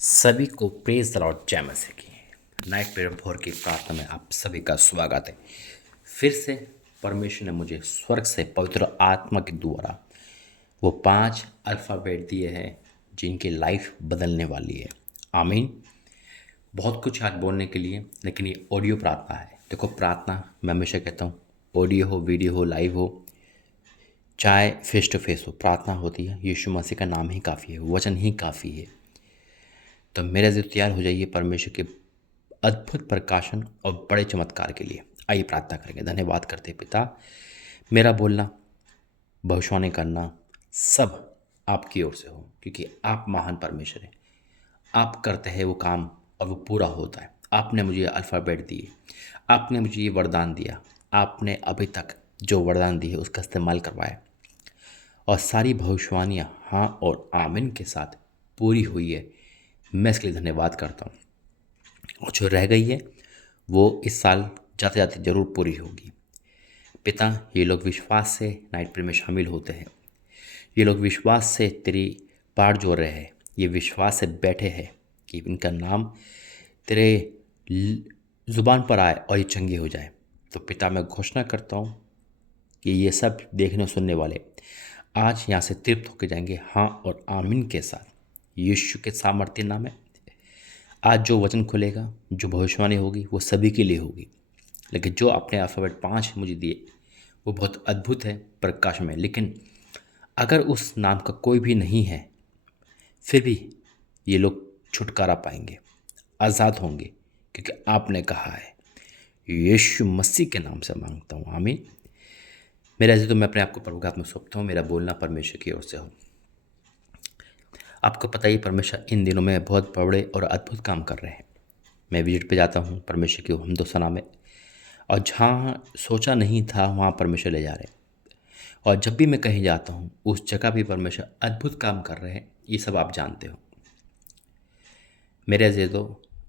सभी को praise the Lord जय मसीह की नाइट प्रेयर भोर की प्रार्थना में आप सभी का स्वागत है। फिर से परमेश्वर ने मुझे स्वर्ग से पवित्र आत्मा के द्वारा वो 5 अल्फ़ाबेट दिए हैं जिनकी लाइफ बदलने वाली है। आमीन। बहुत कुछ आज बोलने के लिए, लेकिन ये ऑडियो प्रार्थना है। देखो, प्रार्थना मैं हमेशा कहता हूँ, ऑडियो हो, वीडियो हो, लाइव हो, चाहे फेस टू फेस हो, प्रार्थना होती है। यीशु मसीह का नाम ही काफ़ी है, वचन ही काफ़ी है। तो मेरे से तैयार हो जाइए परमेश्वर के अद्भुत प्रकाशन और बड़े चमत्कार के लिए। आइए प्रार्थना करेंगे। धन्यवाद करते हैं पिता, मेरा बोलना, भविष्यवाणी करना सब आपकी ओर से हो, क्योंकि आप महान परमेश्वर हैं। आप करते हैं वो काम और वो पूरा होता है। आपने मुझे अल्फ़ाबेट दिए, आपने मुझे ये वरदान दिया, आपने अभी तक जो वरदान दिए उसका इस्तेमाल करवाया और सारी भविष्यवाणियाँ हाँ और आमीन के साथ पूरी हुई है। मैं इसके लिए धन्यवाद करता हूँ। और जो रह गई है वो इस साल जाते जाते ज़रूर पूरी होगी। पिता, ये लोग विश्वास से नाइट प्रेयर में शामिल होते हैं। ये लोग विश्वास से तेरी बाढ़ जोड़ रहे हैं। ये विश्वास से बैठे हैं कि इनका नाम तेरे ज़ुबान पर आए और ये चंगे हो जाए। तो पिता, मैं घोषणा करता हूँ कि ये सब देखने सुनने वाले आज यहाँ से तृप्त होकर जाएंगे हाँ और आमीन के साथ, यीशु के सामर्थ्य नाम है। आज जो वचन खुलेगा, जो भविष्यवाणी होगी, वो सभी के लिए होगी। लेकिन जो आपने अल्फ़ाबेट 5 मुझे दिए वो बहुत अद्भुत है, प्रकाश में। लेकिन अगर उस नाम का कोई भी नहीं है, फिर भी ये लोग छुटकारा पाएंगे, आज़ाद होंगे, क्योंकि आपने कहा है। यीशु मसीह के नाम से मांगता हूँ, आमीन। मेरा ऐसे तो मैं अपने आप को प्रभु के हाथ में सौंपता हूँ। मेरा बोलना परमेश्वर की ओर से हो। आपको पता ही, परमेश्वर इन दिनों में बहुत बड़े और अद्भुत काम कर रहे हैं। मैं विजिट पे जाता हूँ परमेश्वर की हमदोसना में, और जहाँ सोचा नहीं था वहाँ परमेश्वर ले जा रहे हैं। और जब भी मैं कहीं जाता हूँ उस जगह भी परमेश्वर अद्भुत काम कर रहे हैं। ये सब आप जानते हो। मेरे अज़ीज़ों,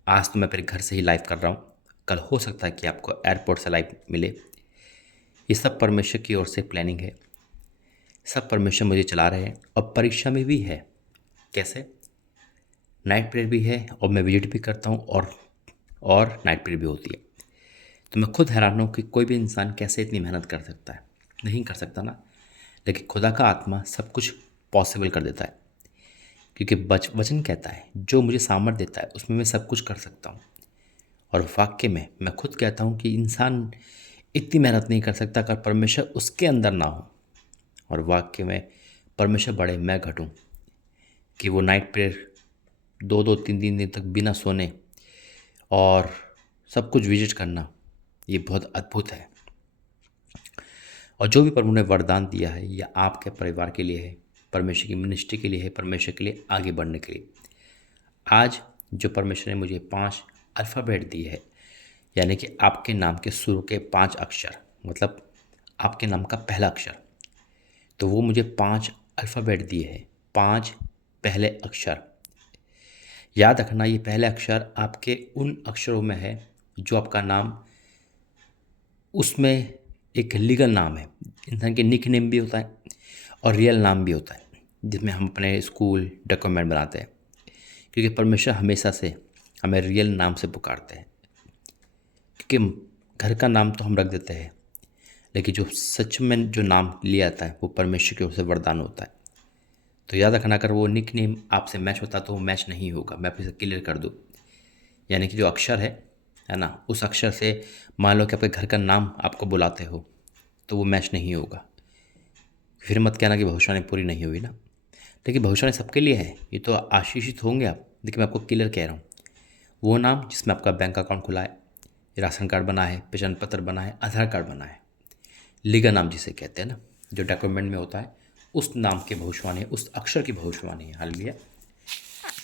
आज तो मैं फिर घर से ही लाइव कर रहा हूँ। कल हो सकता है कि आपको एयरपोर्ट से लाइव मिले। ये सब परमेश्वर की ओर से प्लानिंग है। सब परमेश्वर मुझे चला रहे हैं और परीक्षा में भी है। कैसे? नाइट प्रेयर भी है और मैं विजिट भी करता हूँ, और नाइट प्रेयर भी होती है। तो मैं खुद हैरान हूँ कि कोई भी इंसान कैसे इतनी मेहनत कर सकता है। नहीं कर सकता ना। लेकिन खुदा का आत्मा सब कुछ पॉसिबल कर देता है, क्योंकि वचन कहता है जो मुझे सामर्थ्य देता है उसमें मैं सब कुछ कर सकता हूँ। और वाक्य में मैं खुद कहता हूँ कि इंसान इतनी मेहनत नहीं कर सकता अगर परमेश्वर उसके अंदर ना हो। और वाक्य में परमेश्वर बढ़े मैं घटूँ, कि वो नाइट प्रेयर 2-2 3 3 दिन तक बिना सोने और सब कुछ विजिट करना, ये बहुत अद्भुत है। और जो भी प्रभु ने वरदान दिया है, यह आपके परिवार के लिए है, परमेश्वर की मिनिस्ट्री के लिए है, परमेश्वर के लिए आगे बढ़ने के लिए। आज जो परमेश्वर ने मुझे 5 अल्फ़ाबेट दी है, यानी कि आपके नाम के शुरू के 5 अक्षर, मतलब आपके नाम का पहला अक्षर, तो वो मुझे 5 अल्फ़ाबेट दिए हैं। 5 पहले अक्षर। याद रखना, ये पहले अक्षर आपके उन अक्षरों में है जो आपका नाम, उसमें एक लीगल नाम है। इंसान के निक नेम भी होता है और रियल नाम भी होता है, जिसमें हम अपने स्कूल डॉक्यूमेंट बनाते हैं। क्योंकि परमेश्वर हमेशा से हमें रियल नाम से पुकारते हैं। क्योंकि घर का नाम तो हम रख देते हैं, लेकिन जो सच में जो नाम लिया जाता है वो परमेश्वर की ओर से वरदान होता है। तो याद रखना, अगर वो निक नेम आपसे मैच होता तो वो मैच नहीं होगा। मैं फिर से क्लियर कर दूँ, यानी कि जो अक्षर है ना, उस अक्षर से मान लो कि आपके घर का नाम आपको बुलाते हो तो वो मैच नहीं होगा। फिर मत कहना कि भविष्यवाणी पूरी नहीं हुई ना। देखिए, भविष्यवाणी सबके लिए है, ये तो आशीषित होंगे आप। देखिए, मैं आपको क्लियर कह रहा हूँ, वो नाम जिसमें आपका बैंक अकाउंट खुला है, राशन कार्ड बना है, पहचान पत्र बना है, आधार कार्ड बना है, लीगल नाम जिसे कहते हैं ना, जो डॉक्यूमेंट में होता है, उस नाम की भविष्यवाणी है, उस अक्षर की भविष्यवाणी है। हालेलुया।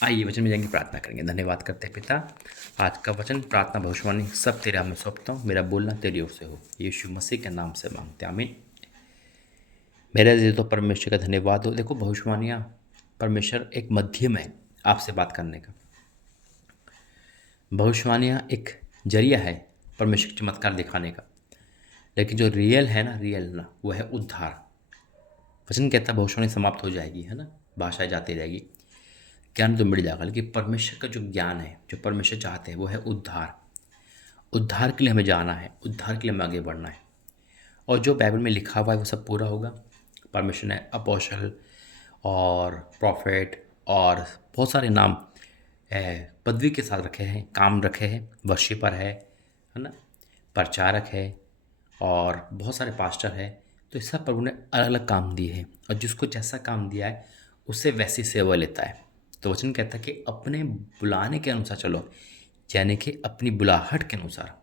आइए वचन में जाएंगे, प्रार्थना करेंगे। धन्यवाद करते हैं पिता, आज का वचन, प्रार्थना, भविष्यवाणी सब तेरे हाथ में सौंपता हूँ। मेरा बोलना तेरी ओर से हो, यीशु मसीह के नाम से मांगते हैं, आमीन। मेरे लिए तो परमेश्वर का धन्यवाद हो। देखो, भविष्यवाणियाँ, परमेश्वर एक माध्यम है आपसे बात करने का। भविष्यवाणियाँ एक जरिया है परमेश्वर के चमत्कार दिखाने का। लेकिन जो रियल है ना, रियल ना, वो है उद्धार। वचन कहता है भविष्यवाणी समाप्त हो जाएगी, है ना, भाषाएं जाती रहेगी। ज्ञान तो मिल जाएगा, लेकिन परमेश्वर का जो ज्ञान है, जो परमेश्वर चाहते हैं वो है उद्धार। उद्धार के लिए हमें जाना है, उद्धार के लिए हमें आगे बढ़ना है, और जो बाइबल में लिखा हुआ है वो सब पूरा होगा। परमेश्वर ने अपोस्टल और प्रॉफिट और बहुत सारे नाम पदवी के साथ रखे हैं, काम रखे हैं। वर्शिपर है ना, प्रचारक है, और बहुत सारे पास्टर है। तो इस सब प्रभु ने अलग अलग काम दिए हैं, और जिसको जैसा काम दिया है उससे वैसी सेवा लेता है। तो वचन कहता है कि अपने बुलाने के अनुसार चलो, यानी कि अपनी बुलाहट के अनुसार।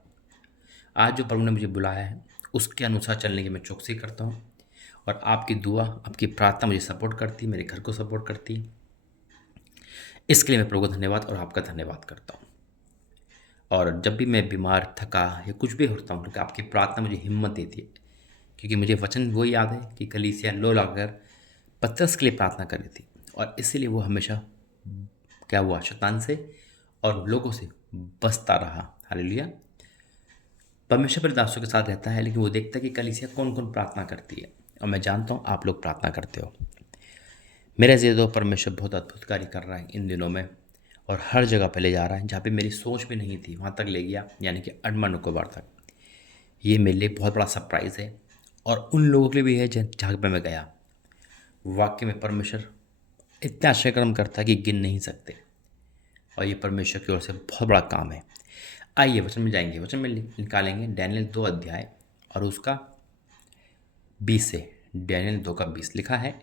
आज जो प्रभु ने मुझे बुलाया है उसके अनुसार चलने की मैं चौकसी करता हूँ, और आपकी दुआ, आपकी प्रार्थना मुझे सपोर्ट करती, मेरे घर को सपोर्ट करती। इसके लिए मैं प्रभु को धन्यवाद और आपका धन्यवाद करता हूँ। और जब भी मैं बीमार, थका या कुछ भी होता हूँ, तो आपकी प्रार्थना मुझे हिम्मत देती है, क्योंकि मुझे वचन वो याद है कि कलीसिया लो लाकर पतरस के लिए प्रार्थना कर रही थी, और इसीलिए वो हमेशा क्या हुआ, शैतान से और लोगों से बचता रहा। हालेलुया। परमेश्वर पर दासों के साथ रहता है, लेकिन वो देखता है कि कलीसिया कौन कौन प्रार्थना करती है, और मैं जानता हूँ आप लोग प्रार्थना करते हो। मेरे ज़िंदगी तो परमेश्वर बहुत अद्भुत कार्य कर रहा है इन दिनों में, और हर जगह पे ले जा रहा है, जहाँ पे मेरी सोच भी नहीं थी वहाँ तक ले गया, यानी कि अंडमान निकोबार तक। ये मेरे लिए बहुत बड़ा सरप्राइज़ है, और उन लोगों के लिए भी है जहाँ पे मैं गया। वाकई में परमेश्वर इतना आश्चर्य कर्म करता है कि गिन नहीं सकते, और ये परमेश्वर की ओर से बहुत बड़ा काम है। आइए वचन में जाएंगे, वचन में निकालेंगे डैनियल 2 अध्याय और उसका 20 से। डैनियल 2 का 20 लिखा है,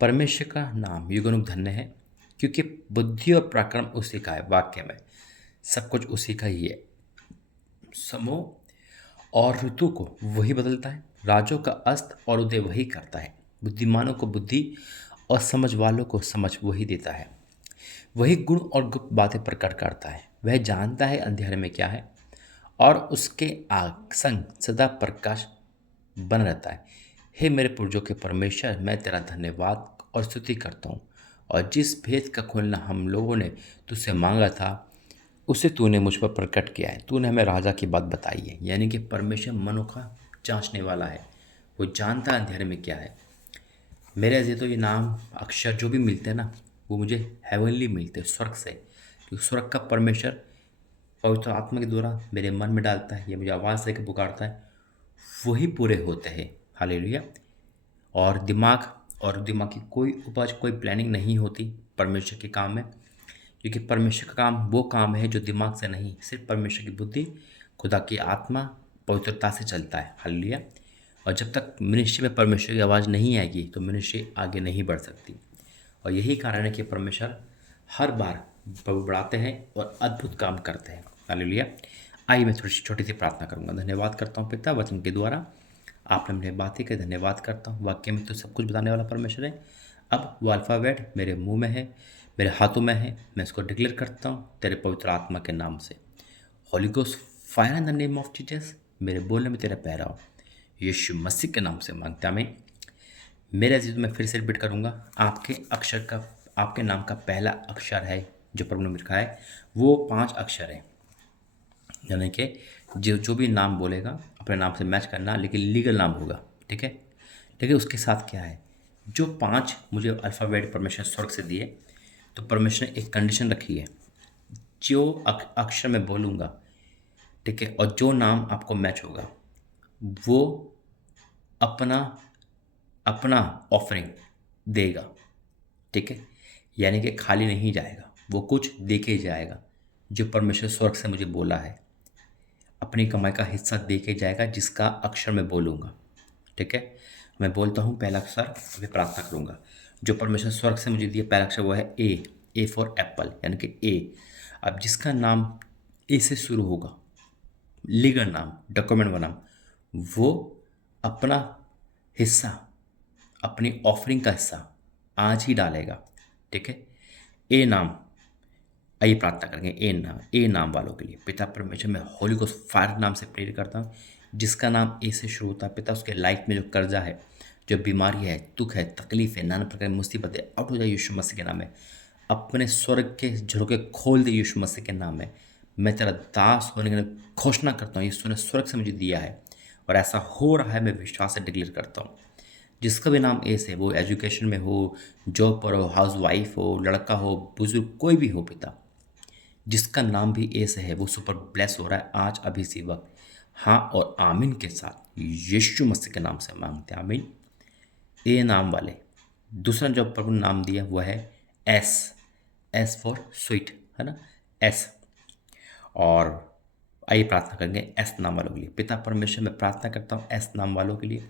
परमेश्वर का नाम युगानुग धन्य है, क्योंकि बुद्धि और पराक्रम उसी का है। वाक्य में सब कुछ उसी का ही है। समूह और ऋतु को वही बदलता है, राजों का अस्त और उदय वही करता है। बुद्धिमानों को बुद्धि और समझ वालों को समझ वही देता है। वही गुण और गुप्त बातें प्रकट करता है। वह जानता है अंधेरे में क्या है, और उसके आग संग सदा प्रकाश बन रहता है। हे मेरे पुरजों के परमेश्वर, मैं तेरा धन्यवाद और स्तुति करता हूँ, और जिस भेद का खोलना हम लोगों ने तुझसे मांगा था उसे तूने मुझ पर प्रकट किया है। तूने हमें राजा की बात बताई है, यानी कि परमेश्वर मनों का जांचने वाला है। वो जानता है अंधेरे में क्या है। मेरे अजीज तो ये नाम अक्षर जो भी मिलते हैं ना, वो मुझे हेवनली मिलते हैं, स्वर्ग से। क्योंकि स्वर्ग का परमेश्वर पवित्र आत्मा के द्वारा मेरे मन में डालता है, ये मुझे आवाज़ दे के पुकारता है, वही पूरे होते हैं। हालेलुया। और दिमाग की कोई उपज, कोई प्लानिंग नहीं होती परमेश्वर के काम में, क्योंकि परमेश्वर का काम वो काम है जो दिमाग से नहीं, सिर्फ परमेश्वर की बुद्धि, खुदा की आत्मा, पवित्रता से चलता है। हालेलुया। और जब तक मनुष्य में परमेश्वर की आवाज़ नहीं आएगी तो मनुष्य आगे नहीं बढ़ सकती। और यही कारण है कि परमेश्वर हर बार प्रभु बढ़ाते हैं और अद्भुत काम करते हैं। हालेलुया। आइए मैं थोड़ी छोटी सी प्रार्थना करूंगा। धन्यवाद करता हूँ पिता, वचन के द्वारा आपने मुझे बातें की, धन्यवाद करता हूँ। वाक्य में तो सब कुछ बताने वाला परमेश्वर है। अब वो अल्फ़ाबेट मेरे मुंह में है, मेरे हाथों में है, मैं इसको डिक्लेयर करता हूँ तेरे पवित्र आत्मा के नाम से। Holi ghost fire in the name of Jesus, मेरे बोलने में तेरा पहराव यीशु मसीह के नाम से मांगते हैं, आमीन। मेरे अजीज मैं फिर से रिपीट करूँगा, आपके अक्षर का, आपके नाम का पहला अक्षर है जो प्रभु ने लिखा है, वो 5 अक्षर है। यानी कि जो भी नाम बोलेगा अपने नाम से मैच करना, लेकिन लीगल नाम होगा, ठीक है। लेकिन उसके साथ क्या है, जो 5 मुझे अल्फ़ाबेट परमेश्वर स्वर्ग से दिए, तो परमेश्वर ने एक कंडीशन रखी है। जो अक्षर मैं बोलूँगा, ठीक है, और जो नाम आपको मैच होगा, वो अपना अपना ऑफरिंग देगा, ठीक है। यानी कि खाली नहीं जाएगा, वो कुछ दे के जाएगा। जो परमेश्वर स्वर्ग से मुझे बोला है, अपनी कमाई का हिस्सा दे के जाएगा, जिसका अक्षर मैं बोलूँगा, ठीक है। मैं बोलता हूँ पहला अक्षर, अभी प्रार्थना करूँगा। जो परमेश्वर स्वर्ग से मुझे दिया पहला अक्षर वो है ए फॉर एप्पल, यानी कि ए। अब जिसका नाम ए से शुरू होगा, लीगल नाम, डॉक्यूमेंट नाम, वो अपना हिस्सा, अपनी ऑफरिंग का हिस्सा आज ही डालेगा, ठीक है। ए नाम, आइए प्रार्थना करेंगे। ए नाम वालों के लिए पिता परमेश्वर, मैं होली गोस्ट फायर नाम से प्रेरित करता हूँ। जिसका नाम ए से शुरू होता है पिता, उसके लाइफ में जो कर्जा है, जो बीमारी है, दुख है, तकलीफ है, नाना प्रकार की मुसीबतें आउट हो जाए यीशु मसीह के नाम में। अपने स्वर्ग के झरोके खोल दे यीशु मसीह के नाम में। मैं तेरा दास होने के लिए घोषणा करता हूँ, यीशु ने स्वर्ग से मुझे दिया है और ऐसा हो रहा है, मैं विश्वास से डिक्लेयर करता हूँ। जिसका भी नाम ए से, वो एजुकेशन में हो, जॉब पर हो, हाउस वाइफ हो, लड़का हो, बुजुर्ग, कोई भी हो पिता, जिसका नाम भी ए से है वो सुपर ब्लेस हो रहा है आज अभी इसी वक्त। हाँ और आमीन के साथ यीशु मसीह के नाम से मांगते हैं, आमीन। ए नाम वाले, दूसरा जो प्रभु ने नाम दिया वह है एस। एस फॉर स्वीट, है ना, एस। और आइए प्रार्थना करेंगे एस नाम वालों के लिए। पिता परमेश्वर, मैं प्रार्थना करता हूँ एस नाम वालों के लिए,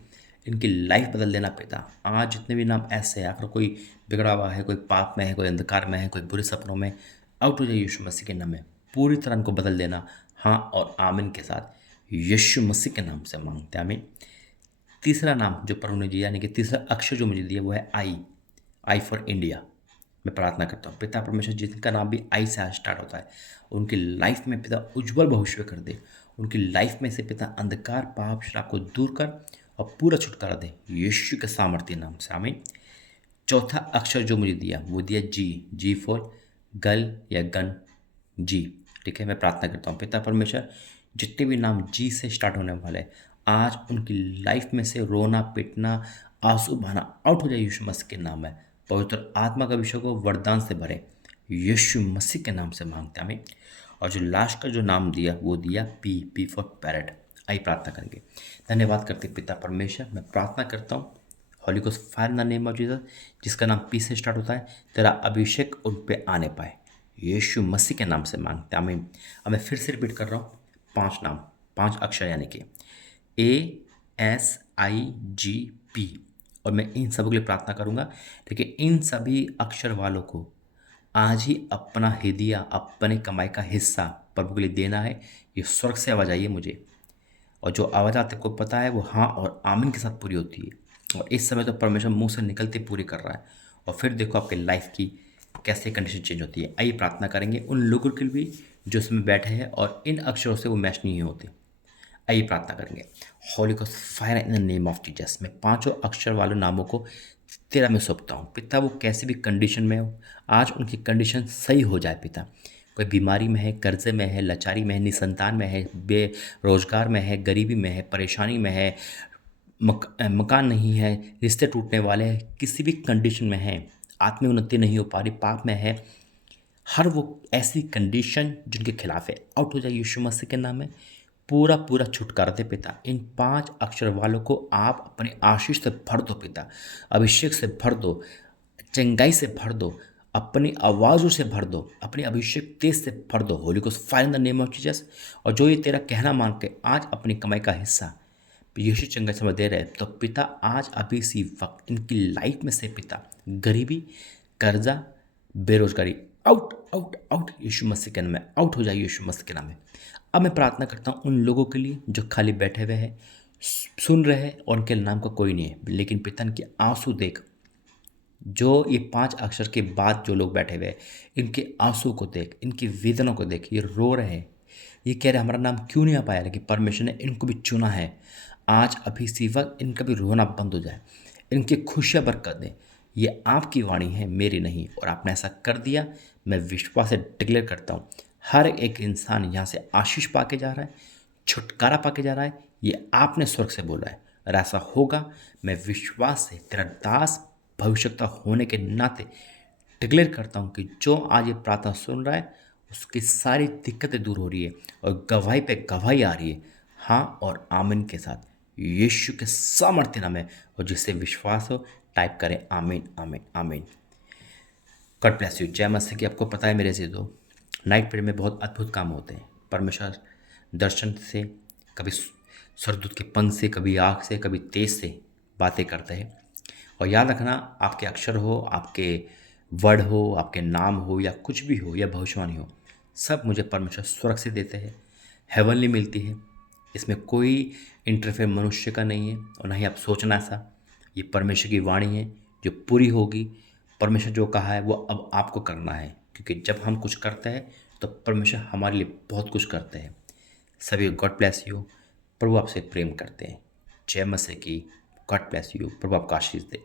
इनकी लाइफ बदल देना पिता। आज जितने भी नाम एस है, अगर कोई बिगड़ा हुआ है, कोई पाप में है, कोई अंधकार में है, कोई बुरे सपनों में, आउट हो जाए यीशु मसीह के नाम में, पूरी तरह इनको बदल देना। हाँ और आमीन के साथ यीशु मसीह के नाम से मांगते हैं, आमीन। तीसरा नाम जो प्रभु ने दिया, यानी कि तीसरा अक्षर जो मुझे दिया वो है आई। I for India. मैं प्रार्थना करता हूँ पिता परमेश्वर, जिनका नाम भी आई से आज स्टार्ट होता है, उनकी लाइफ में पिता उज्जवल भविष्य कर दे। उनकी लाइफ में से पिता अंधकार, पाप, श्राप को दूर कर और पूरा छुटकारा दे यीशु के सामर्थ्य नाम से, आमीन। चौथा अक्षर जो मुझे दिया वो दिया जी। जी फॉर गर्ल या गन, जी। ठीक है, मैं प्रार्थना करता हूँ पिता परमेश्वर, जितने भी नाम जी से स्टार्ट होने वाले, आज उनकी लाइफ में से रोना, पिटना, आंसू बहाना आउट हो जाए यीशु मसीह के नाम में। पवित्र आत्मा का विषय को वरदान से भरे यीशु मसीह के नाम से मांगते हैं, आमीन। और जो लास्ट का जो नाम दिया वो दिया पी। P for parrot. आई प्रार्थना करेंगे। धन्यवाद करते पिता परमेश्वर, मैं प्रार्थना करता हूँ Holy Ghost fire in the name of Jesus, जिसका नाम पी से स्टार्ट होता है, तेरा अभिषेक उन पे आने पाए यीशु मसीह के नाम से मांगते हैं, आमीन। अब मैं फिर से रिपीट कर रहा हूँ, 5 नाम, 5 अक्षर, यानी कि ASIGP। और मैं इन सबों के लिए प्रार्थना करूँगा। लेकिन इन सभी अक्षर वालों को आज ही अपना हदिया, अपने कमाई का हिस्सा प्रभु के लिए देना है। ये स्वर्ग से आवाज़ आई है मुझे, और जो आवाज़ आते को पता है वो हाँ और आमीन के साथ पूरी होती है। और इस समय तो परमेश्वर मुंह से निकलते पूरी कर रहा है। और फिर देखो आपके लाइफ की कैसे कंडीशन चेंज होती है। आइए प्रार्थना करेंगे उन लोगों के लिए भी जो इसमें बैठे हैं और इन अक्षरों से वो मैच नहीं होते। आइए प्रार्थना करेंगे। Holy Ghost fire in the name of Jesus. मैं 5 अक्षर वाले नामों को तेरा में सौंपता हूँ पिता। वो कैसे भी कंडीशन में हो, आज उनकी कंडीशन सही हो जाए पिता। कोई बीमारी में है, कर्जे में है, लाचारी में है, निसंतान में है, बेरोजगार में है, गरीबी में है, परेशानी में है, मकान नहीं है, रिश्ते टूटने वाले हैं, किसी भी कंडीशन में है, आत्मिक उन्नति नहीं हो पा रही, पाप में है, हर वो ऐसी कंडीशन जिनके खिलाफ है, आउट हो जाए यीशु मसीह के नाम में। पूरा पूरा छुटकारा दे पिता। इन 5 अक्षर वालों को आप अपनी आशीष से भर दो पिता, अभिषेक से भर दो, चंगाई से भर दो, अपनी आवाज़ों से भर दो, अपनी अभिषेक तेज से भर दो। Holi ghost fire in the name of Jesus. और जो ये तेरा कहना मान के आज अपनी कमाई का हिस्सा यीशु चंगाई समझ दे रहे हैं, तो पिता आज अभी इसी वक्त इनकी लाइफ में से पिता गरीबी, कर्जा, बेरोजगारी आउट आउट आउट यीशु मसीह के नाम में आउट हो जाए यीशु मसीह के नाम में। अब मैं प्रार्थना करता हूँ उन लोगों के लिए जो खाली बैठे हुए हैं, सुन रहे हैं और उनके नाम का कोई नहीं है, लेकिन पिता इनके आंसू देख। जो ये 5 अक्षर के बाद जो लोग बैठे हुए हैं, इनके आंसू को देख, इनकी वेदना को देख। ये रो रहे हैं, ये कह रहे हमारा नाम क्यों नहीं आ पाया, लेकिन परमेश्वर ने इनको भी चुना है। आज अभी इसी वक्त इनका भी रोना बंद हो जाए, इनकी खुशियाँ बरकत दें। ये आपकी वाणी है, मेरी नहीं, और आपने ऐसा कर दिया। मैं विश्वास से डिक्लेयर करता हूँ हर एक इंसान यहाँ से आशीष पाके जा रहा है, छुटकारा पाके जा रहा है। ये आपने स्वर्ग से बोला है और ऐसा होगा। मैं विश्वास से तेरा दास भविष्यता होने के नाते डिक्लेयर करता हूँ कि जो आज ये प्रार्थना सुन रहा है उसकी सारी दिक्कतें दूर हो रही है और गवाही पे गवाही आ रही है, हाँ और आमीन के साथ यीशु के सामर्थ्य नाम है। और जिससे विश्वास हो टाइप करें आमीन आमीन आमीन। God bless you. जय मसीह की। आपको पता है मेरे से तो नाइट प्रेयर में बहुत अद्भुत काम होते हैं। परमेश्वर दर्शन से, कभी स्वर्गदूत के पंख से, कभी आँख से, कभी तेज से बातें करते हैं। और याद रखना, आपके अक्षर हो, आपके वर्ड हो, आपके नाम हो या कुछ भी हो या भविष्यवाणी हो, सब मुझे परमेश्वर स्वर्ग से देते हैं, हेवनली मिलती है। इसमें कोई इंटरफेयर मनुष्य का नहीं है और ना ही आप सोचना ऐसा। ये परमेश्वर की वाणी है जो पूरी होगी। परमेश्वर जो कहा है वो अब आपको करना है, क्योंकि जब हम कुछ करते हैं तो परमेश्वर हमारे लिए बहुत कुछ करते हैं। सभी गॉड ब्लेस यू। प्रभु आपसे प्रेम करते हैं। जय मसीह की। God bless you. प्रभु आपका आशीष दे।